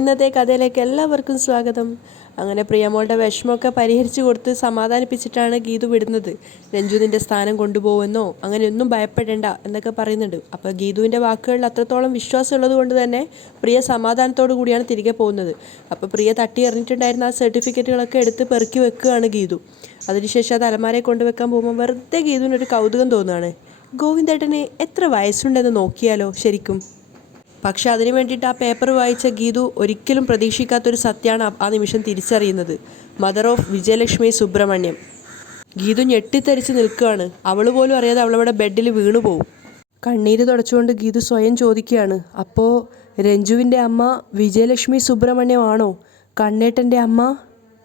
ഇന്നത്തെ കഥയിലേക്ക് എല്ലാവർക്കും സ്വാഗതം. അങ്ങനെ പ്രിയമോളുടെ വിഷമമൊക്കെ പരിഹരിച്ചു കൊടുത്ത് സമാധാനിപ്പിച്ചിട്ടാണ് ഗീതു വിടുന്നത്. രഞ്ജു നിൻ്റെ സ്ഥാനം കൊണ്ടുപോകുമെന്നോ അങ്ങനെയൊന്നും ഭയപ്പെടേണ്ട എന്നൊക്കെ പറയുന്നുണ്ട്. അപ്പോൾ ഗീതുവിൻ്റെ വാക്കുകളിൽ അത്രത്തോളം വിശ്വാസമുള്ളത് കൊണ്ട് തന്നെ പ്രിയ സമാധാനത്തോടു കൂടിയാണ് തിരികെ പോകുന്നത്. അപ്പോൾ പ്രിയ തട്ടി എറിഞ്ഞിട്ടുണ്ടായിരുന്ന ആ സർട്ടിഫിക്കറ്റുകളൊക്കെ എടുത്ത് പെറുക്കി വെക്കുകയാണ് ഗീതു. അതിനുശേഷം അത് അലമാരയെ കൊണ്ടുവെക്കാൻ പോകുമ്പോൾ വെറുതെ ഗീതുവിനൊരു കൗതുകം തോന്നുകയാണ്. ഗോവിന്ദേട്ടന് എത്ര വയസ്സുണ്ടെന്ന് നോക്കിയാലോ ശരിക്കും. പക്ഷെ അതിനു വേണ്ടിയിട്ട് ആ പേപ്പർ വായിച്ച ഗീതു ഒരിക്കലും പ്രതീക്ഷിക്കാത്തൊരു സത്യമാണ് ആ നിമിഷം തിരിച്ചറിയുന്നത്. Mother of Vijayalakshmi Subramaniam. ഗീതു ഞെട്ടിത്തരിച്ച് നിൽക്കുകയാണ്. അവൾ പോലും അറിയാതെ അവളവിടെ ബെഡിൽ വീണു പോവും. കണ്ണീര് തുടച്ചുകൊണ്ട് ഗീതു സ്വയം ചോദിക്കുകയാണ്, അപ്പോൾ രഞ്ജുവിൻ്റെ അമ്മ വിജയലക്ഷ്മി സുബ്രഹ്മണ്യം ആണോ കണ്ണേട്ടൻ്റെ അമ്മ?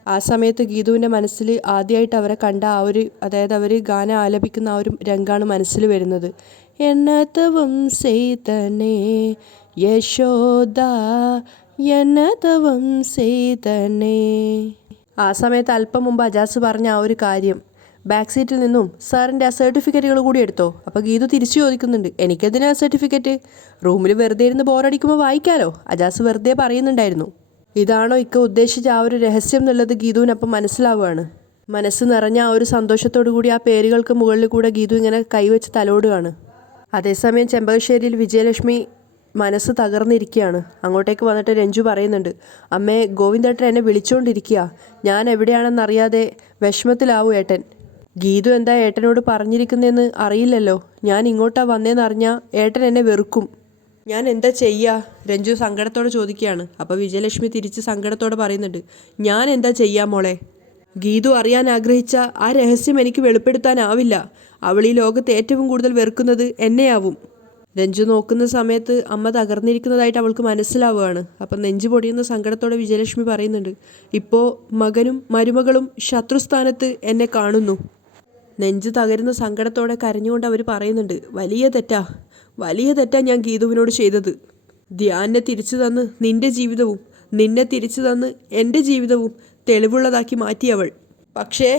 ആ സമയത്ത് ഗീതുവിൻ്റെ മനസ്സിൽ ആദ്യമായിട്ട് അവരെ കണ്ട അതായത് അവർ ഗാനം ആലപിക്കുന്ന ആ ഒരു രംഗാണ് മനസ്സിൽ വരുന്നത്. എന്നതവം ചെയ്തനേ യശോദ എന്നതവം ചെയ്തനേ. ആ സമയത്ത് അല്പം മുമ്പ് അജാസ് പറഞ്ഞ ആ ഒരു കാര്യം ബാക്ക് സീറ്റിൽ നിന്നും സാറിൻ്റെ ആ സർട്ടിഫിക്കറ്റുകൾ കൂടി എടുത്തോ. അപ്പോൾ ഗീതു തിരിച്ചു ചോദിക്കുന്നുണ്ട്, എനിക്കെന്തിനാ സർട്ടിഫിക്കറ്റ്? റൂമിൽ വെറുതെ ഇരുന്ന് ബോറടിക്കുമ്പോൾ വായിക്കാലോ. അജാസ് വെറുതെ പറയുന്നുണ്ടായിരുന്നു. ഇതാണോ ഇക്ക ഉദ്ദേശിച്ച ആ ഒരു രഹസ്യം എന്നുള്ളത് ഗീതുവിനപ്പം മനസ്സിലാവുകയാണ്. മനസ്സ് നിറഞ്ഞ ആ ഒരു സന്തോഷത്തോടു കൂടി ആ പേരുകൾക്ക് മുകളിൽ കൂടെ ഗീതു ഇങ്ങനെ കൈവച്ച് തലോടുകയാണ്. അതേസമയം ചെമ്പകശ്ശേരിയിൽ വിജയലക്ഷ്മി മനസ്സ് തകർന്നിരിക്കുകയാണ്. അങ്ങോട്ടേക്ക് വന്നിട്ട് രഞ്ജു പറയുന്നുണ്ട്, അമ്മേ ഗോവിന്ദേട്ടൻ എന്നെ വിളിച്ചുകൊണ്ടിരിക്കുക, ഞാൻ എവിടെയാണെന്നറിയാതെ വിഷമത്തിലാവും ഏട്ടൻ. ഗീതു എന്താ ഏട്ടനോട് പറഞ്ഞിരിക്കുന്നതെന്ന് അറിയില്ലല്ലോ. ഞാൻ ഇങ്ങോട്ടാ വന്നേന്നറിഞ്ഞാൽ ഏട്ടൻ എന്നെ വെറുക്കും. ഞാൻ എന്താ ചെയ്യുക? രഞ്ജു സങ്കടത്തോടെ ചോദിക്കുകയാണ്. അപ്പോൾ വിജയലക്ഷ്മി തിരിച്ച് സങ്കടത്തോടെ പറയുന്നുണ്ട്, ഞാൻ എന്താ ചെയ്യാ മോളെ? ഗീതു അറിയാൻ ആഗ്രഹിച്ച ആ രഹസ്യം എനിക്ക് വെളിപ്പെടുത്താനാവില്ല. അവൾ ഈ ലോകത്ത് ഏറ്റവും കൂടുതൽ വെറുക്കുന്നത് എന്നെയാവും. രഞ്ജു നോക്കുന്ന സമയത്ത് അമ്മ തകർന്നിരിക്കുന്നതായിട്ട് അവൾക്ക് മനസ്സിലാവുകയാണ്. അപ്പം നെഞ്ചു പൊടിയുന്ന സങ്കടത്തോടെ വിജയലക്ഷ്മി പറയുന്നുണ്ട്, ഇപ്പോൾ മകനും മരുമകളും ശത്രുസ്ഥാനത്ത് എന്നെ കാണുന്നു. നെഞ്ചു തകരുന്ന സങ്കടത്തോടെ കരഞ്ഞുകൊണ്ട് അവർ പറയുന്നുണ്ട്, വലിയ തെറ്റാ ഞാൻ ഗീതുവിനോട് ചെയ്തത്. ധ്യാനെ തിരിച്ചു തന്ന് നിന്റെ ജീവിതവും നിന്നെ തിരിച്ചു തന്ന് എൻ്റെ ജീവിതവും തെളിവുള്ളതാക്കി മാറ്റി അവൾ. പക്ഷേ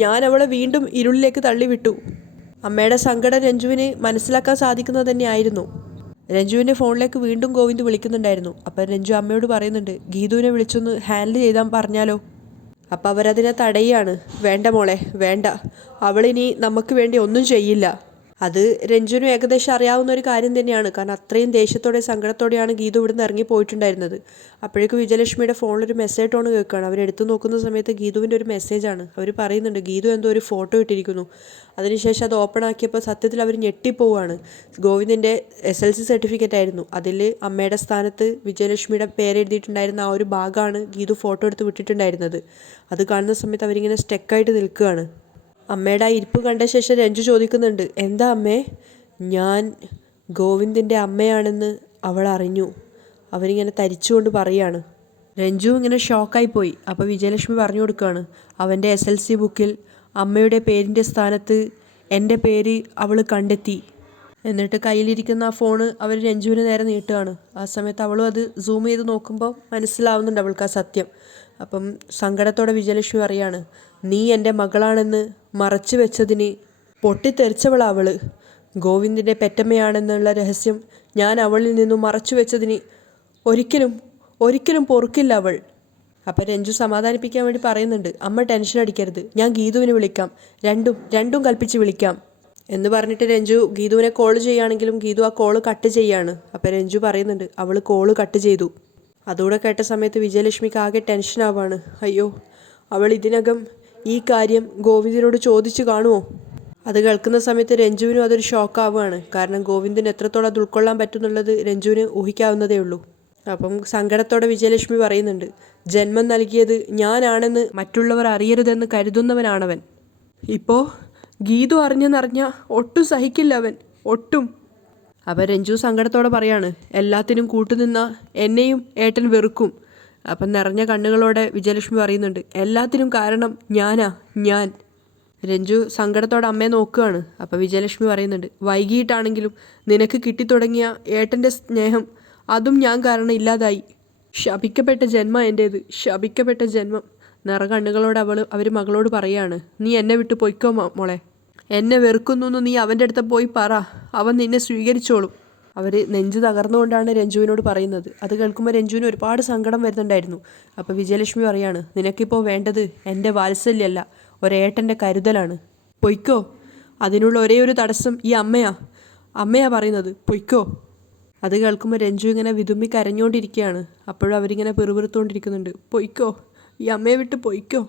ഞാൻ അവളെ വീണ്ടും ഇരുളിലേക്ക് തള്ളിവിട്ടു. അമ്മയുടെ സങ്കടം രഞ്ജുവിന് മനസ്സിലാക്കാൻ സാധിക്കുന്നത് തന്നെയായിരുന്നു. രഞ്ജുവിൻ്റെ ഫോണിലേക്ക് വീണ്ടും ഗോവിന്ദ് വിളിക്കുന്നുണ്ടായിരുന്നു. അപ്പം രഞ്ജു അമ്മയോട് പറയുന്നുണ്ട്, ഗീതുവിനെ വിളിച്ചൊന്ന് ഹാൻഡിൽ ചെയ്താൽ പറഞ്ഞാലോ? അപ്പം അവരതിനെ തടയുകയാണ്. വേണ്ട മോളെ വേണ്ട, അവളിനി നമുക്ക് വേണ്ടി ഒന്നും ചെയ്യില്ല. അത് രഞ്ജുവിനും ഏകദേശം അറിയാവുന്ന ഒരു കാര്യം തന്നെയാണ്. കാരണം അത്രയും ദേഷ്യത്തോടെ സങ്കടത്തോടെയാണ് ഗീതു ഇവിടുന്ന് ഇറങ്ങിപ്പോയിട്ടുണ്ടായിരുന്നത്. അപ്പോഴേക്കും വിജയലക്ഷ്മിയുടെ ഫോണിലൊരു മെസ്സേജ് ടോൺ കേൾക്കുകയാണ്. അവരെടുത്ത് നോക്കുന്ന സമയത്ത് ഗീതുവിൻ്റെ ഒരു മെസ്സേജാണ്. അവർ പറയുന്നുണ്ട്, ഗീതു എന്തോ ഒരു ഫോട്ടോ ഇട്ടിരിക്കുന്നു. അതിനുശേഷം അത് ഓപ്പൺ ആക്കിയപ്പോൾ സത്യത്തിൽ അവർ ഞെട്ടിപ്പോവുകയാണ്. ഗോവിന്ദിൻ്റെ SLC സർട്ടിഫിക്കറ്റ് ആയിരുന്നു. അതിൽ അമ്മയുടെ സ്ഥാനത്ത് വിജയലക്ഷ്മിയുടെ പേരെഴുതിയിട്ടുണ്ടായിരുന്ന ആ ഒരു ഭാഗമാണ് ഗീതു ഫോട്ടോ എടുത്ത് വിട്ടിട്ടുണ്ടായിരുന്നത്. അത് കാണുന്ന സമയത്ത് അവരിങ്ങനെ സ്റ്റക്കായിട്ട് നിൽക്കുകയാണ്. അമ്മയുടെ ആ ഇരിപ്പ് കണ്ട ശേഷം രഞ്ജു ചോദിക്കുന്നുണ്ട്, എന്താ അമ്മേ? ഞാൻ ഗോവിന്ദിൻ്റെ അമ്മയാണെന്ന് അവൾ അറിഞ്ഞു. അവരിങ്ങനെ തരിച്ചുകൊണ്ട് പറയാണ്. രഞ്ജു ഇങ്ങനെ ഷോക്കായിപ്പോയി. അപ്പോൾ വിജയലക്ഷ്മി പറഞ്ഞു കൊടുക്കുകയാണ്, അവൻ്റെ SLC ബുക്കിൽ അമ്മയുടെ പേരിൻ്റെ സ്ഥാനത്ത് എൻ്റെ പേര് അവൾ കണ്ടെത്തി. എന്നിട്ട് കയ്യിലിരിക്കുന്ന ആ ഫോണ് അവർ രഞ്ജുവിന് നേരെ നീട്ടുകയാണ്. ആ സമയത്ത് അവളും അത് സൂം ചെയ്ത് നോക്കുമ്പോൾ മനസ്സിലാവുന്നുണ്ട് അവൾക്ക് ആ സത്യം. അപ്പം സങ്കടത്തോടെ വിജയലക്ഷ്മി പറയാണ്, നീ എൻ്റെ മകളാണെന്ന് മറച്ചു വെച്ചതിന് പൊട്ടിത്തെറിച്ചവളവൾ. ഗോവിന്ദിൻ്റെ പെറ്റമ്മയാണെന്നുള്ള രഹസ്യം ഞാൻ അവളിൽ നിന്നും മറച്ചു വെച്ചതിന് ഒരിക്കലും പൊറുക്കില്ല അവൾ. അപ്പം രഞ്ജു സമാധാനിപ്പിക്കാൻ വേണ്ടി പറയുന്നുണ്ട്, അമ്മ ടെൻഷൻ അടിക്കരുത്, ഞാൻ ഗീതുവിനെ വിളിക്കാം, രണ്ടും കൽപ്പിച്ച് വിളിക്കാം എന്ന് പറഞ്ഞിട്ട് രഞ്ജു ഗീതുവിനെ കോൾ ചെയ്യുകയാണെങ്കിലും ഗീതു ആ കോള് കട്ട് ചെയ്യാണ്. അപ്പോൾ രഞ്ജു പറയുന്നുണ്ട്, അവൾ കോള് കട്ട് ചെയ്തു. അതുകൂടെ കേട്ട സമയത്ത് വിജയലക്ഷ്മിക്ക് ആകെ ടെൻഷനാവാണ്. അയ്യോ, അവൾ ഇതിനകം ഈ കാര്യം ഗോവിന്ദിനോട് ചോദിച്ചു കാണുമോ? അത് കേൾക്കുന്ന സമയത്ത് രഞ്ജുവിനും അതൊരു ഷോക്കാവുകയാണ്. കാരണം ഗോവിന്ദിന് എത്രത്തോളം അത് ഉൾക്കൊള്ളാൻ പറ്റുന്നുള്ളത് രഞ്ജുവിന് ഊഹിക്കാവുന്നതേ ഉള്ളൂ. അപ്പം സങ്കടത്തോടെ വിജയലക്ഷ്മി പറയുന്നുണ്ട്, ജന്മം നൽകിയത് ഞാനാണെന്ന് മറ്റുള്ളവർ അറിയരുതെന്ന് കരുതുന്നവനാണവൻ. ഇപ്പോൾ ഗീതു അറിഞ്ഞെന്നറിഞ്ഞാൽ ഒട്ടും സഹിക്കില്ല അവൻ, ഒട്ടും. അപ്പം രഞ്ജു സങ്കടത്തോടെ പറയാണ്, എല്ലാത്തിനും കൂട്ടുനിന്ന എന്നെയും ഏട്ടൻ വെറുക്കും. അപ്പം നിറഞ്ഞ കണ്ണുകളോടെ വിജയലക്ഷ്മി പറയുന്നുണ്ട്, എല്ലാത്തിനും കാരണം ഞാൻ. രഞ്ജു സങ്കടത്തോടെ അമ്മയെ നോക്കുകയാണ്. അപ്പോൾ വിജയലക്ഷ്മി പറയുന്നുണ്ട്, വൈകിട്ടാണെങ്കിലും നിനക്ക് കിട്ടിത്തുടങ്ങിയ ഏട്ടൻ്റെ സ്നേഹം അതും ഞാൻ കാരണം ഇല്ലാതായി. ശപിക്കപ്പെട്ട ജന്മം എൻ്റേത്, ശപിക്കപ്പെട്ട ജന്മം. നിറ കണ്ണുകളോടെ അവർ മകളോട് പറയാണ്, നീ എന്നെ വിട്ട് പൊയ്ക്കോ മോളെ, എന്നെ വെറുക്കുന്നു എന്ന് നീ അവൻ്റെ അടുത്ത് പോയി പറ, അവൻ നിന്നെ സ്വീകരിച്ചോളും. അവർ നെഞ്ച് തകർന്നുകൊണ്ടാണ് രഞ്ജുവിനോട് പറയുന്നത്. അത് കേൾക്കുമ്പോൾ രഞ്ജുവിന് ഒരുപാട് സങ്കടം വരുന്നുണ്ടായിരുന്നു. അപ്പോൾ വിജയലക്ഷ്മി പറയാണ്, നിനക്കിപ്പോൾ വേണ്ടത് എൻ്റെ വാത്സല്യമല്ല, ഒരേട്ടൻ്റെ കരുതലാണ്. പൊയ്ക്കോ, അതിനുള്ള ഒരേ ഒരു തടസ്സം ഈ അമ്മയാ പറയുന്നത്, പൊയ്ക്കോ. അത് കേൾക്കുമ്പോൾ രഞ്ജു ഇങ്ങനെ വിതുമ്പി കരഞ്ഞുകൊണ്ടിരിക്കുകയാണ്. അപ്പോഴും അവരിങ്ങനെ പിറുപിറുത്തുകൊണ്ടിരിക്കുന്നുണ്ട്, പൊയ്ക്കോ, ഈ അമ്മയെ വിട്ട് പൊയ്ക്കോ.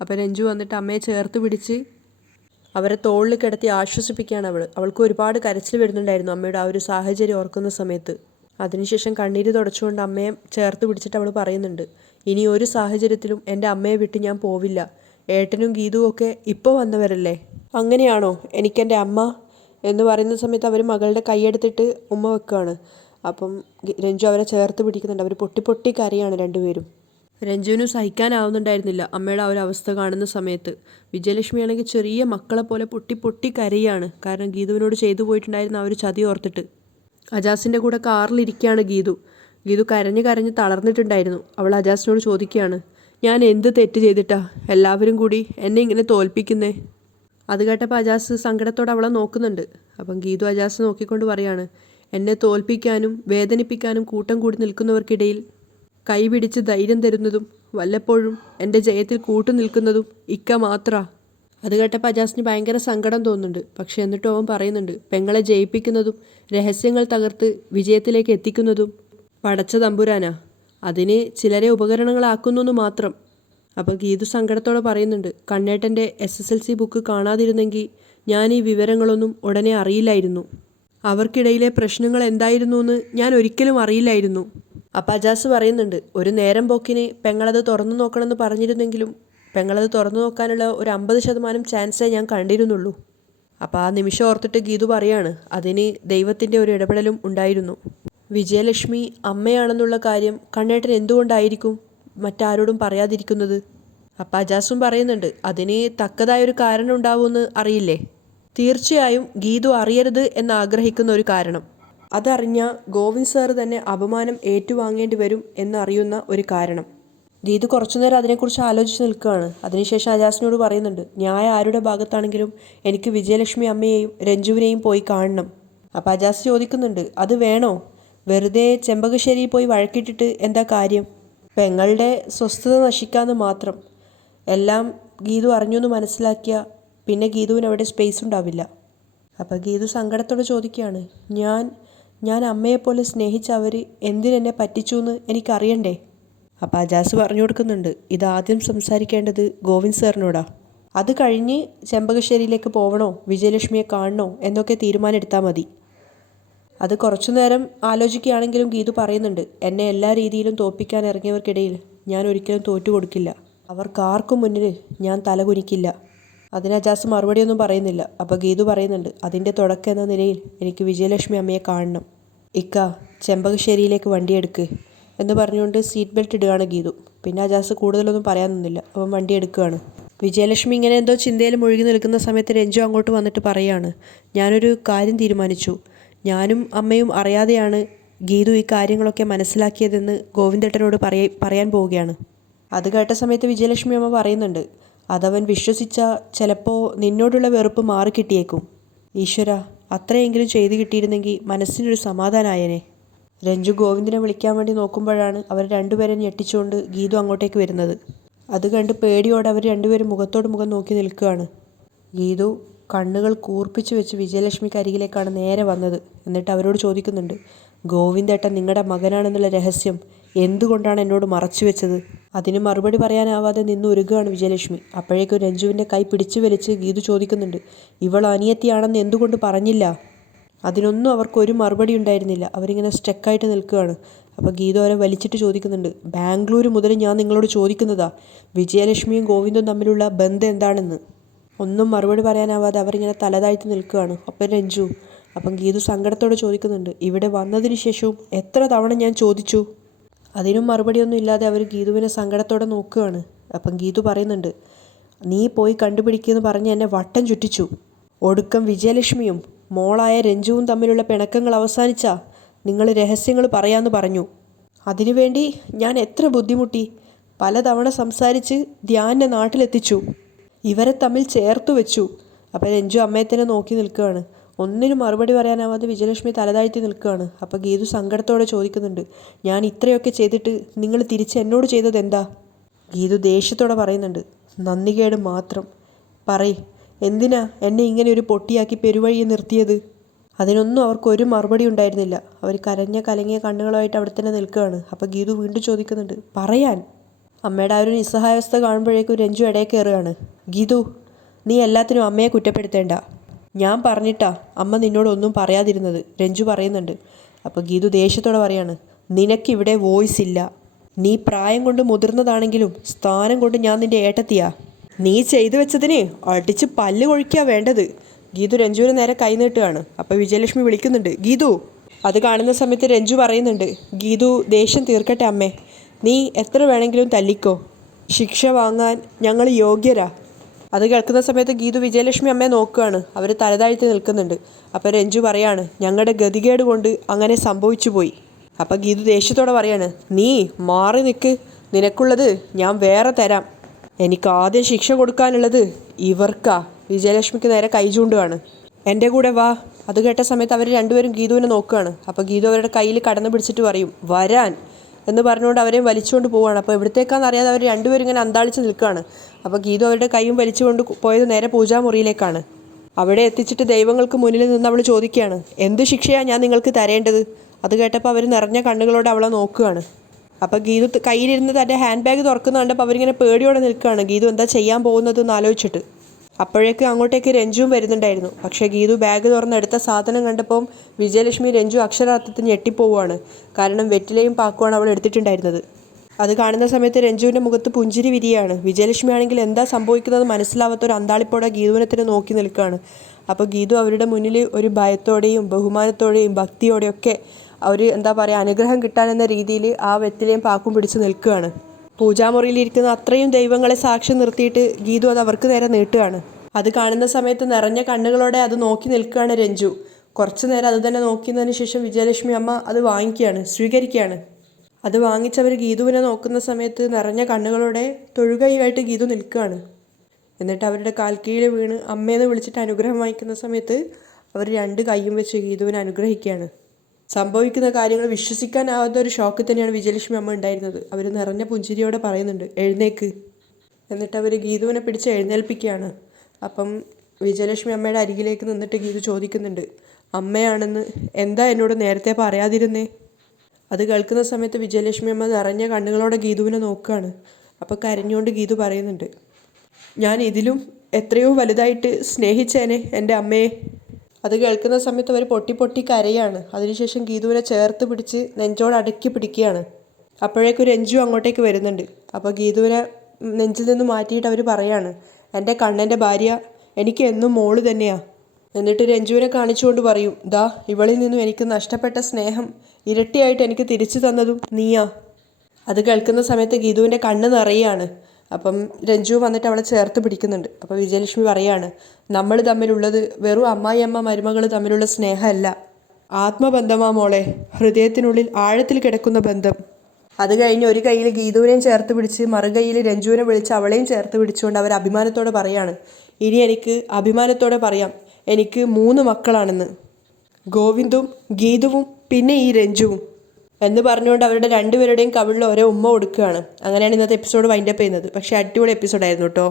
അപ്പോൾ രഞ്ജു വന്നിട്ട് അമ്മയെ ചേർത്ത് പിടിച്ച് അവരെ തോളിൽ കിടത്തി ആശ്വസിപ്പിക്കുകയാണ്. അവൾക്ക് ഒരുപാട് കരച്ചിൽ വരുന്നുണ്ടായിരുന്നു അമ്മയുടെ ആ ഒരു സാഹചര്യം ഓർക്കുന്ന സമയത്ത്. അതിനുശേഷം കണ്ണീര് തുടച്ചുകൊണ്ട് അമ്മയെ ചേർത്ത് പിടിച്ചിട്ട് അവൾ പറയുന്നുണ്ട്, ഇനി ഒരു സാഹചര്യത്തിലും എൻ്റെ അമ്മയെ വിട്ട് ഞാൻ പോവില്ല. ഏട്ടനും ഗീതുവും ഒക്കെ ഇപ്പോൾ വന്നവരല്ലേ, അങ്ങനെയാണോ എനിക്കെൻ്റെ അമ്മ എന്ന് പറയുന്ന സമയത്ത് അവർ മകളുടെ കൈയെടുത്തിട്ട് ഉമ്മ വെക്കുകയാണ്. അപ്പം രഞ്ജു അവരെ ചേർത്ത് പിടിക്കുന്നുണ്ട്. അവർ പൊട്ടി പൊട്ടി കരയാണ് രണ്ടുപേരും. രഞ്ജുവിനും സഹിക്കാനാവുന്നുണ്ടായിരുന്നില്ല അമ്മയുടെ ആ ഒരു അവസ്ഥ കാണുന്ന സമയത്ത്. വിജയലക്ഷ്മിയാണെങ്കിൽ ചെറിയ മക്കളെ പോലെ പൊട്ടി പൊട്ടി കരയാണ്. കാരണം ഗീതുവിനോട് ചെയ്തു പോയിട്ടുണ്ടായിരുന്ന ആ ഒരു ചതി ഓർത്തിട്ട്. അജാസിൻ്റെ കൂടെ കാറിലിരിക്കുകയാണ് ഗീതു കരഞ്ഞ് കരഞ്ഞ് തളർന്നിട്ടുണ്ടായിരുന്നു. അവൾ അജാസിനോട് ചോദിക്കുകയാണ്, ഞാൻ എന്ത് തെറ്റ് ചെയ്തിട്ടാ എല്ലാവരും കൂടി എന്നെ ഇങ്ങനെ തോൽപ്പിക്കുന്നേ? അത് കേട്ടപ്പോൾ അജാസ് സങ്കടത്തോടെ അവളെ നോക്കുന്നുണ്ട്. അപ്പം ഗീതു അജാസ് നോക്കിക്കൊണ്ട് പറയാണ്, എന്നെ തോൽപ്പിക്കാനും വേദനിപ്പിക്കാനും കൂട്ടം കൂടി നിൽക്കുന്നവർക്കിടയിൽ കൈപിടിച്ച് ധൈര്യം തരുന്നതും വല്ലപ്പോഴും എൻ്റെ ജയത്തിൽ കൂട്ടു നിൽക്കുന്നതും ഇക്ക മാത്രാ. അത് കേട്ടപ്പോൾ അജാസിന് ഭയങ്കര സങ്കടം തോന്നുന്നുണ്ട്. പക്ഷെ എന്നിട്ടും അവൻ പറയുന്നുണ്ട്, പെങ്ങളെ ജയിപ്പിക്കുന്നതും രഹസ്യങ്ങൾ തകർത്ത് വിജയത്തിലേക്ക് എത്തിക്കുന്നതും പടച്ച തമ്പുരാനാ, അതിന് ചിലരെ ഉപകരണങ്ങളാക്കുന്നു മാത്രം. അപ്പോൾ ഗീതു സങ്കടത്തോടെ പറയുന്നുണ്ട്, കണ്ണേട്ടൻ്റെ SSLC ബുക്ക് കാണാതിരുന്നെങ്കിൽ ഞാൻ ഈ വിവരങ്ങളൊന്നും ഉടനെ അറിയില്ലായിരുന്നു. അവർക്കിടയിലെ പ്രശ്നങ്ങൾ എന്തായിരുന്നു എന്ന് ഞാൻ ഒരിക്കലും അറിയില്ലായിരുന്നു. അപ്പം അജാസ് പറയുന്നുണ്ട്, ഒരു നേരം പോക്കിന് പെങ്ങളത് തുറന്നു നോക്കണമെന്ന് പറഞ്ഞിരുന്നെങ്കിലും പെങ്ങളത് തുറന്നു നോക്കാനുള്ള ഒരു 50% ചാൻസേ ഞാൻ കണ്ടിരുന്നുള്ളൂ. അപ്പോൾ ആ നിമിഷം ഓർത്തിട്ട് ഗീതു പറയാണ്, അതിന് ദൈവത്തിൻ്റെ ഒരു ഇടപെടലും ഉണ്ടായിരുന്നു. വിജയലക്ഷ്മി അമ്മയാണെന്നുള്ള കാര്യം കണ്ണേട്ടൻ എന്തുകൊണ്ടായിരിക്കും മറ്റാരോടും പറയാതിരിക്കുന്നത്? അപ്പം അജാസും പറയുന്നുണ്ട്, അതിന് തക്കതായൊരു കാരണം ഉണ്ടാവുമെന്ന് അറിയില്ലേ? തീർച്ചയായും ഗീതു അറിയരുത് എന്നാഗ്രഹിക്കുന്ന ഒരു കാരണം. അതറിഞ്ഞ ഗോവിന്ദ് സാർ തന്നെ അപമാനം ഏറ്റുവാങ്ങേണ്ടി വരും എന്നറിയുന്ന ഒരു കാരണം. ഗീതു കുറച്ചുനേരം അതിനെക്കുറിച്ച് ആലോചിച്ച് നിൽക്കുകയാണ്. അതിനുശേഷം അജാസിനോട് പറയുന്നുണ്ട്, ന്യായം ആരുടെ ഭാഗത്താണെങ്കിലും എനിക്ക് വിജയലക്ഷ്മി അമ്മയെയും രഞ്ജുവിനെയും പോയി കാണണം. അപ്പം അജാസ് ചോദിക്കുന്നുണ്ട്, അത് വേണോ? വെറുതെ ചെമ്പകശ്ശേരിയിൽ പോയി വഴക്കിട്ടിട്ട് എന്താ കാര്യം? പെങ്ങളുടെ സ്വസ്ഥത നശിക്കാമെന്ന് മാത്രം. എല്ലാം ഗീതു അറിഞ്ഞു എന്ന് മനസ്സിലാക്കിയ പിന്നെ ഗീതുവിന് അവിടെ സ്പേസ് ഉണ്ടാവില്ല. അപ്പം ഗീതു സങ്കടത്തോടെ ചോദിക്കുകയാണ്, ഞാൻ അമ്മയെപ്പോലെ സ്നേഹിച്ച അവർ എന്തിനെന്നെ പറ്റിച്ചു എന്ന് എനിക്കറിയണ്ടേ? അപ്പം അജാസ് പറഞ്ഞു കൊടുക്കുന്നുണ്ട്, ഇതാദ്യം സംസാരിക്കേണ്ടത് ഗോവിന്ദ് സാറിനോടാ. അത് കഴിഞ്ഞ് ചെമ്പകശ്ശേരിയിലേക്ക് പോകണോ വിജയലക്ഷ്മിയെ കാണണോ എന്നൊക്കെ തീരുമാനം എടുത്താൽ മതി. അത് കുറച്ചു നേരം ആലോചിക്കുകയാണെങ്കിലും ഗീതു പറയുന്നുണ്ട്, എന്നെ എല്ലാ രീതിയിലും തോൽപ്പിക്കാൻ ഇറങ്ങിയവർക്കിടയിൽ ഞാൻ ഒരിക്കലും തോറ്റു കൊടുക്കില്ല. അവർക്കാർക്കും മുന്നിൽ ഞാൻ തലകുനിക്കില്ല. അതിന് അജാസ് മറുപടിയൊന്നും പറയുന്നില്ല. അപ്പോൾ ഗീതു പറയുന്നുണ്ട്, അതിൻ്റെ തുടക്കം എന്ന നിലയിൽ എനിക്ക് വിജയലക്ഷ്മി അമ്മയെ കാണണം. ഇക്ക, ചെമ്പകശ്ശേരിയിലേക്ക് വണ്ടിയെടുക്ക് എന്ന് പറഞ്ഞുകൊണ്ട് സീറ്റ് ബെൽറ്റ് ഇടുകയാണ് ഗീതു. പിന്നെ അജാസ് കൂടുതലൊന്നും പറയാൻ നിന്നില്ല. അവൻ വണ്ടി എടുക്കുകയാണ്. വിജയലക്ഷ്മി ഇങ്ങനെ എന്തോ ചിന്തയിൽ മുഴുകി നിൽക്കുന്ന സമയത്ത് രഞ്ജു അങ്ങോട്ട് വന്നിട്ട് പറയാണ്, ഞാനൊരു കാര്യം തീരുമാനിച്ചു. ഞാനും അമ്മയും അറിയാതെയാണ് ഗീതു ഈ കാര്യങ്ങളൊക്കെ മനസ്സിലാക്കിയതെന്ന് ഗോവിന്ദേട്ടനോട് പറയാൻ പോവുകയാണ്. അത് കേട്ട സമയത്ത് വിജയലക്ഷ്മി അമ്മ പറയുന്നുണ്ട്, അതവൻ വിശ്വസിച്ചാൽ ചിലപ്പോൾ നിന്നോടുള്ള വെറുപ്പ് മാറിക്കിട്ടിയേക്കും. ഈശ്വര, അത്രയെങ്കിലും ചെയ്തു കിട്ടിയിരുന്നെങ്കിൽ മനസ്സിനൊരു സമാധാനമായേനെ. രഞ്ജു ഗോവിന്ദിനെ വിളിക്കാൻ വേണ്ടി നോക്കുമ്പോഴാണ് അവർ രണ്ടുപേരെ ഞെട്ടിച്ചുകൊണ്ട് ഗീതു അങ്ങോട്ടേക്ക് വരുന്നത്. അത് കണ്ട് പേടിയോടെ അവർ രണ്ടുപേരും മുഖത്തോട് മുഖം നോക്കി നിൽക്കുകയാണ്. ഗീതു കണ്ണുകൾ കൂർപ്പിച്ച് വെച്ച് വിജയലക്ഷ്മിക്ക് അരികിലേക്കാണ് നേരെ വന്നത്. എന്നിട്ട് അവരോട് ചോദിക്കുന്നുണ്ട്, ഗോവിന്ദേട്ടൻ നിങ്ങളുടെ മകനാണെന്നുള്ള രഹസ്യം എന്തുകൊണ്ടാണ് എന്നോട് മറച്ചു വെച്ചത്? അതിന് മറുപടി പറയാനാവാതെ നിന്ന് ഉരുകുകയാണ് വിജയലക്ഷ്മി. അപ്പോഴേക്കും രഞ്ജുവിൻ്റെ കൈ പിടിച്ചു വലിച്ച് ഗീതു ചോദിക്കുന്നുണ്ട്, ഇവൾ അനിയത്തിയാണെന്ന് എന്തുകൊണ്ട് പറഞ്ഞില്ല? അതിനൊന്നും അവർക്കൊരു മറുപടി ഉണ്ടായിരുന്നില്ല. അവരിങ്ങനെ സ്റ്റക്കായിട്ട് നിൽക്കുകയാണ്. അപ്പോൾ ഗീതു അവരെ വലിച്ചിട്ട് ചോദിക്കുന്നുണ്ട്, ബാംഗ്ലൂർ മുതൽ ഞാൻ നിങ്ങളോട് ചോദിക്കുന്നതാ, വിജയലക്ഷ്മിയും ഗോവിന്ദും തമ്മിലുള്ള ബന്ധം എന്താണെന്ന്. ഒന്നും മറുപടി പറയാനാവാതെ അവരിങ്ങനെ തലതാഴ്ത്തി നിൽക്കുകയാണ്. അപ്പം ഗീതു സങ്കടത്തോടെ ചോദിക്കുന്നുണ്ട്, ഇവിടെ വന്നതിന് ശേഷവും എത്ര തവണ ഞാൻ ചോദിച്ചു? അതിനും മറുപടിയൊന്നും ഇല്ലാതെ അവർ ഗീതുവിനെ സങ്കടത്തോടെ നോക്കുകയാണ്. അപ്പം ഗീതു പറയുന്നുണ്ട്, നീ പോയി കണ്ടുപിടിക്കുമെന്ന് പറഞ്ഞ് എന്നെ വട്ടം ചുറ്റിച്ചു. ഒടുക്കം വിജയലക്ഷ്മിയും മോളായ രഞ്ജുവും തമ്മിലുള്ള പിണക്കങ്ങൾ അവസാനിച്ചാ നിങ്ങൾ രഹസ്യങ്ങൾ പറയാമെന്ന് പറഞ്ഞു. അതിനുവേണ്ടി ഞാൻ എത്ര ബുദ്ധിമുട്ടി. പലതവണ സംസാരിച്ച് ധ്യാനെ നാട്ടിലെത്തിച്ചു. ഇവരെ തമ്മിൽ ചേർത്തു വെച്ചു. അപ്പം രഞ്ജു അമ്മയെ തന്നെ നോക്കി നിൽക്കുകയാണ്. ഒന്നിനും മറുപടി പറയാനാവാതെ വിജയലക്ഷ്മി തലതാഴ്ത്തി നിൽക്കുകയാണ്. അപ്പോൾ ഗീതു സങ്കടത്തോടെ ചോദിക്കുന്നുണ്ട്, ഞാൻ ഇത്രയൊക്കെ ചെയ്തിട്ട് നിങ്ങൾ തിരിച്ച് എന്നോട് ചെയ്തത് എന്താ? ഗീതു ദേഷ്യത്തോടെ പറയുന്നുണ്ട്, നന്ദികേട് മാത്രം. പറയ്, എന്തിനാ എന്നെ ഇങ്ങനെ ഒരു പൊട്ടിയാക്കി പെരുവഴിയെ നിർത്തിയത്? അതിനൊന്നും അവർക്ക് ഒരു മറുപടി ഉണ്ടായിരുന്നില്ല. അവർ കരഞ്ഞ കലങ്ങിയ കണ്ണുകളുമായിട്ട് അവിടെ തന്നെ നിൽക്കുകയാണ്. അപ്പോൾ ഗീതു വീണ്ടും ചോദിക്കുന്നുണ്ട്, പറയാൻ. അമ്മയുടെ ആ ഒരു നിസ്സഹായാവസ്ഥ കാണുമ്പോഴേക്കും രഞ്ജു ഇടയിൽ കയറുകയാണ്. ഗീതു, നീ എല്ലാത്തിനും അമ്മയെ കുറ്റപ്പെടുത്തേണ്ട. ഞാൻ പറഞ്ഞിട്ടാ അമ്മ നിന്നോടൊന്നും പറയാതിരുന്നത്, രഞ്ജു പറയുന്നുണ്ട്. അപ്പോൾ ഗീതു ദേഷ്യത്തോടെ പറയാണ്, നിനക്കിവിടെ വോയിസ് ഇല്ല. നീ പ്രായം കൊണ്ട് മുതിർന്നതാണെങ്കിലും സ്ഥാനം കൊണ്ട് ഞാൻ നിൻ്റെ ഏട്ടത്തിയാ. നീ ചെയ്തു വെച്ചതിന് അടിച്ച് പല്ല് കൊഴിക്കുക വേണ്ടത്. ഗീതു രഞ്ജുവിന് നേരെ കൈ നീട്ടുകയാണ്. അപ്പോൾ വിജയലക്ഷ്മി വിളിക്കുന്നുണ്ട്, ഗീതു. അത് കാണുന്ന സമയത്ത് രഞ്ജു പറയുന്നുണ്ട്, ഗീതു ദേഷ്യം തീർക്കട്ടെ അമ്മേ, നീ എത്ര വേണമെങ്കിലും തല്ലിക്കോ, ശിക്ഷ വാങ്ങാൻ ഞങ്ങൾ യോഗ്യരാ. അത് കേൾക്കുന്ന സമയത്ത് ഗീതു വിജയലക്ഷ്മി അമ്മയെ നോക്കുകയാണ്. അവർ തലതാഴ്ത്തി നിൽക്കുന്നുണ്ട്. അപ്പോൾ രഞ്ജു പറയാണ്, ഞങ്ങളുടെ ഗതികേട് കൊണ്ട് അങ്ങനെ സംഭവിച്ചു പോയി. അപ്പോൾ ഗീതു ദേഷ്യത്തോടെ പറയാണ്, നീ മാറി നിൽക്ക്, നിനക്കുള്ളത് ഞാൻ വേറെ തരാം. എനിക്ക് ആദ്യം ശിക്ഷ കൊടുക്കാനുള്ളത് ഇവർക്കാ. വിജയലക്ഷ്മിക്ക് നേരെ കൈ ചൂണ്ടുകയാണ്. എൻ്റെ കൂടെ വാ. അത് കേട്ട സമയത്ത് അവർ രണ്ടുപേരും ഗീതുവിനെ നോക്കുകയാണ്. അപ്പോൾ ഗീതു അവരുടെ കയ്യിൽ കടന്നു പിടിച്ചിട്ട് പറയും, വരാൻ എന്ന് പറഞ്ഞുകൊണ്ട് അവരെയും വലിച്ചുകൊണ്ട് പോവുകയാണ്. അപ്പോൾ എവിടത്തേക്കാണെന്ന് അറിയാതെ അവർ രണ്ടുപേരും ഇങ്ങനെ അന്താളിച്ച് നിൽക്കുകയാണ്. അപ്പോൾ ഗീതു അവരുടെ കൈയും വലിച്ചുകൊണ്ട് പോയത് നേരെ പൂജാമുറിയിലേക്കാണ്. അവിടെ എത്തിച്ചിട്ട് ദൈവങ്ങൾക്ക് മുന്നിൽ നിന്ന് അവൾ ചോദിക്കുകയാണ്, എന്ത് ശിക്ഷയാണ് ഞാൻ നിങ്ങൾക്ക് തരേണ്ടത്? അത് കേട്ടപ്പോൾ അവർ നിറഞ്ഞ കണ്ണുകളോടെ അവളെ നോക്കുകയാണ്. അപ്പോൾ ഗീതു കയ്യിലിരുന്ന് തൻ്റെ ഹാൻഡ് ബാഗ് തുറക്കുന്ന കണ്ടപ്പോൾ അവരിങ്ങനെ പേടിയോടെ നിൽക്കുകയാണ്, ഗീതു എന്താ ചെയ്യാൻ പോകുന്നതെന്ന് ആലോചിച്ചിട്ട്. അപ്പോഴേക്കും അങ്ങോട്ടേക്ക് രഞ്ജുവും വരുന്നുണ്ടായിരുന്നു. പക്ഷേ ഗീതു ബാഗ് തുറന്നെടുത്ത സാധനം കണ്ടപ്പോൾ വിജയലക്ഷ്മി രഞ്ജു അക്ഷരാർത്ഥത്തിൽ ഞെട്ടിപ്പോവുകയാണ്. കാരണം വെറ്റിലയും പാക്കുമാണ് അവൾ എടുത്തിട്ടുണ്ടായിരുന്നത്. അത് കാണുന്ന സമയത്ത് രഞ്ജുവിൻ്റെ മുഖത്ത് പുഞ്ചിരി വിരിയാണ്. വിജയലക്ഷ്മി ആണെങ്കിൽ എന്താ സംഭവിക്കുന്നത് മനസ്സിലാവാത്ത ഒരു അന്താളിപ്പോടെ ഗീതുവിനെ നോക്കി നിൽക്കുകയാണ്. അപ്പോൾ ഗീതു അവരുടെ മുന്നിൽ ഒരു ഭയത്തോടെയും ബഹുമാനത്തോടെയും ഭക്തിയോടെയൊക്കെ അവർ എന്താ പറയുക, അനുഗ്രഹം കിട്ടാനെന്ന രീതിയിൽ ആ വെറ്റിലയും പാക്കും പിടിച്ച് നിൽക്കുകയാണ്. പൂജാമുറിയിലിരിക്കുന്ന അത്രയും ദൈവങ്ങളെ സാക്ഷ്യം നിർത്തിയിട്ട് ഗീതു അത് അവർക്ക് നേരെ നീട്ടുകയാണ്. അത് കാണുന്ന സമയത്ത് നിറഞ്ഞ കണ്ണുകളോടെ അത് നോക്കി നിൽക്കുകയാണ് രഞ്ജു. കുറച്ചു നേരം അത് തന്നെ നോക്കിയതിന് ശേഷം വിജയലക്ഷ്മി അമ്മ അത് വാങ്ങിക്കുകയാണ്, സ്വീകരിക്കുകയാണ്. അത് വാങ്ങിച്ചവർ ഗീതുവിനെ നോക്കുന്ന സമയത്ത് നിറഞ്ഞ കണ്ണുകളോടെ തൊഴുകൈയായിട്ട് ഗീതു നിൽക്കുകയാണ്. എന്നിട്ട് അവരുടെ കാൽക്കീഴിൽ വീണ് അമ്മയെന്ന് വിളിച്ചിട്ട് അനുഗ്രഹം വാങ്ങിക്കുന്ന സമയത്ത് അവർ രണ്ട് കൈയും വെച്ച് ഗീതുവിനെ അനുഗ്രഹിക്കുകയാണ്. സംഭവിക്കുന്ന കാര്യങ്ങൾ വിശ്വസിക്കാനാവാത്ത ഒരു ഷോക്ക് തന്നെയാണ് വിജയലക്ഷ്മി അമ്മ ഉണ്ടായിരുന്നത്. അവർ നിറഞ്ഞ പുഞ്ചിരിയോടെ പറയുന്നുണ്ട്, എഴുന്നേക്ക്. എന്നിട്ട് അവർ ഗീതുവിനെ പിടിച്ച് എഴുന്നേൽപ്പിക്കുകയാണ്. അപ്പം വിജയലക്ഷ്മി അമ്മയുടെ അരികിലേക്ക് നിന്നിട്ട് ഗീതു ചോദിക്കുന്നുണ്ട്, അമ്മയാണെന്ന് എന്താ എന്നോട് നേരത്തെ പറയാതിരുന്നേ? അത് കേൾക്കുന്ന സമയത്ത് വിജയലക്ഷ്മി അമ്മ നിറഞ്ഞ കണ്ണുകളോടെ ഗീതുവിനെ നോക്കുകയാണ്. അപ്പോൾ കരഞ്ഞുകൊണ്ട് ഗീതു പറയുന്നുണ്ട്, ഞാൻ ഇതിലും എത്രയോ വലുതായിട്ട് സ്നേഹിച്ചേനെ എൻ്റെ അമ്മയെ. അത് കേൾക്കുന്ന സമയത്ത് അവർ പൊട്ടി പൊട്ടി കരയാണ്. അതിനുശേഷം ഗീതുവിനെ ചേർത്ത് പിടിച്ച് നെഞ്ചോട് അടുക്കി പിടിക്കുകയാണ്. അപ്പോഴേക്കും രഞ്ജു അങ്ങോട്ടേക്ക് വരുന്നുണ്ട്. അപ്പോൾ ഗീതുവിനെ നെഞ്ചിൽ നിന്ന് മാറ്റിയിട്ട് അവർ പറയാണ്, എൻ്റെ കണ്ണൻ്റെ ഭാര്യ എനിക്ക് എന്നും മോള് തന്നെയാ. എന്നിട്ട് രഞ്ജുവിനെ കാണിച്ചുകൊണ്ട് പറയും, ദാ ഇവളിൽ നിന്നും എനിക്ക് നഷ്ടപ്പെട്ട സ്നേഹം ഇരട്ടിയായിട്ട് എനിക്ക് തിരിച്ചു തന്നതും നീയാ. അത് കേൾക്കുന്ന സമയത്ത് ഗീതുവിൻ്റെ കണ്ണ് നിറയാണ്. അപ്പം രഞ്ജു വന്നിട്ട് അവളെ ചേർത്ത് പിടിക്കുന്നുണ്ട്. അപ്പോൾ വിജയലക്ഷ്മി പറയാണ്, നമ്മൾ തമ്മിലുള്ളത് വെറും അമ്മായിയമ്മ മരുമകൾ തമ്മിലുള്ള സ്നേഹമല്ല, ആത്മബന്ധമാ മോളെ, ഹൃദയത്തിനുള്ളിൽ ആഴത്തിൽ കിടക്കുന്ന ബന്ധം. അത് കഴിഞ്ഞ് ഒരു കയ്യിൽ ഗീതുവിനെയും ചേർത്ത് പിടിച്ച് മറുകൈയിൽ രഞ്ജുവിനെ വിളിച്ച് അവളെയും ചേർത്ത് പിടിച്ചുകൊണ്ട് അവർ അഭിമാനത്തോടെ പറയാണ്, ഇനി എനിക്ക് അഭിമാനത്തോടെ പറയാം, എനിക്ക് 3 മക്കളാണെന്ന്, ഗോവിന്ദും ഗീതുവും പിന്നെ ഈ രഞ്ജുവും എന്ന് പറഞ്ഞുകൊണ്ട് അവരുടെ രണ്ടുപേരുടെയും കവിളിൽ ഓരോ ഉമ്മ കൊടുക്കുകയാണ്. അങ്ങനെയാണ് ഇന്നത്തെ എപ്പിസോഡ് വൈൻഡപ്പ് ചെയ്യുന്നത്. പക്ഷേ അടിപൊളി എപ്പിസോഡായിരുന്നു കേട്ടോ.